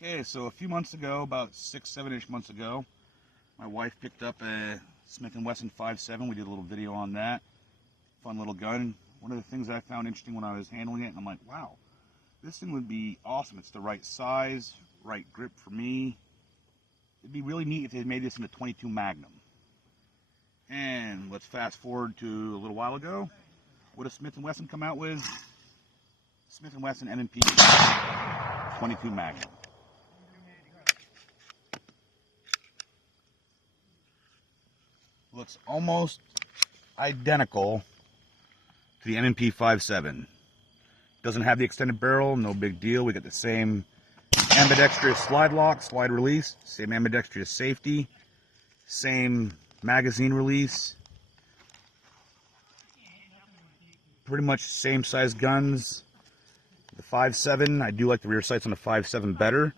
Okay, so a few months ago, about 6-7-ish months ago, my wife picked up a Smith & Wesson 5.7. We did a little video on that. Fun little gun. One of the things I found interesting when I was handling it, and I'm like, wow, this thing would be awesome. It's the right size, right grip for me. It'd be really neat if they made this into 22 Magnum. And let's fast forward to a little while ago. What does Smith & Wesson come out with? Smith & Wesson M&P 22 Magnum. Looks almost identical to the M&P 5.7. Doesn't have the extended barrel, no big deal. We got the same ambidextrous slide lock, slide release, same ambidextrous safety, same magazine release. Pretty much same size guns. The 5.7, I do like the rear sights on the 5.7 better,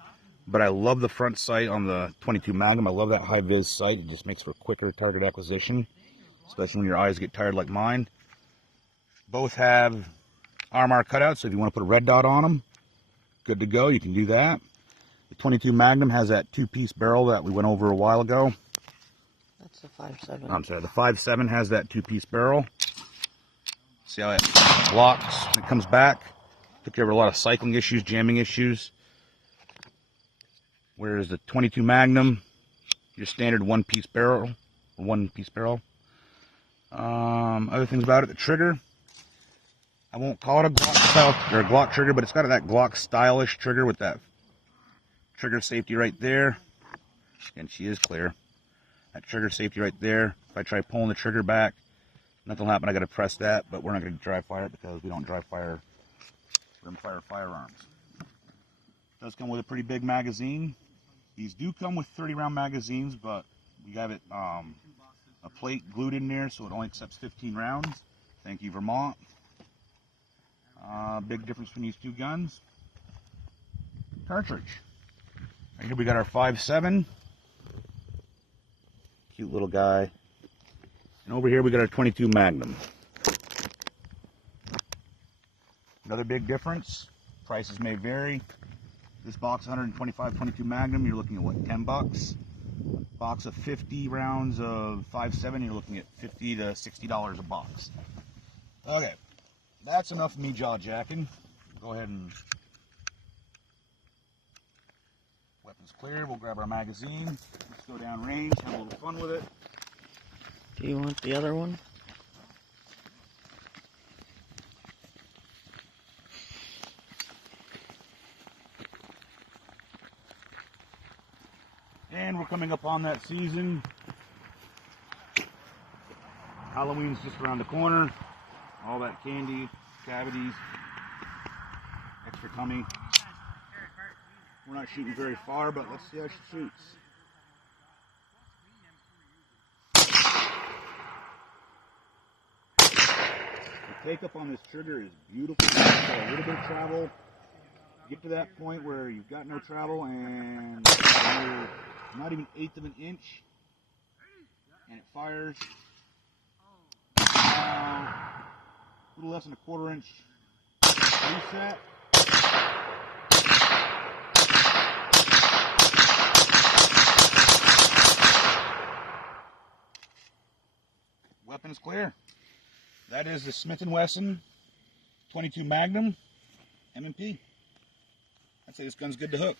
but I love the front sight on the 22 Magnum. I love that high vis sight. It just makes for quicker target acquisition, especially when your eyes get tired like mine. Both have RMR cutouts, so if you want to put a red dot on them, good to go, you can do that. The 22 Magnum has that two-piece barrel that we went over a while ago. That's the 5.7. I'm sorry, the 5.7 has that two-piece barrel. See how it locks and it comes back? Took care of a lot of cycling issues, jamming issues. Whereas the 22 Magnum, your standard one-piece barrel. Other things about it, the trigger. I won't call it a Glock style or a Glock trigger, but it's got that Glock stylish trigger with that trigger safety right there. And she is clear. That trigger safety right there. If I try pulling the trigger back, nothing will happen. I got to press that, but we're not going to dry fire it because we don't dry fire rimfire firearms. It does come with a pretty big magazine. These do come with 30-round magazines, but we have it a plate glued in there, so it only accepts 15 rounds. Thank you, Vermont. Big difference between these two guns. Cartridge. Right here we got our 5.7. Cute little guy. And over here we got our 22 Magnum. Another big difference. Prices may vary. This box 125 22 Magnum, you're looking at what, 10 bucks? Box of 50 rounds of 5.7, you're looking at $50 to $60 a box. Okay, that's enough of me jaw jacking. Go ahead and weapons clear. We'll grab our magazine. Let's go down range, have a little fun with it. Do you want the other one? And we're coming up on that season. Halloween's just around the corner. All that candy, cavities, extra tummy. We're not shooting very far, but let's see how she shoots. The take up on this trigger is beautiful. Got a little bit of travel. Get to that point where you've got no travel and not even 1/8 of an inch, and it fires a little less than 1/4 inch reset. Weapon is clear. That is the Smith & Wesson 22 Magnum M&P. I'd say this gun's good to hook.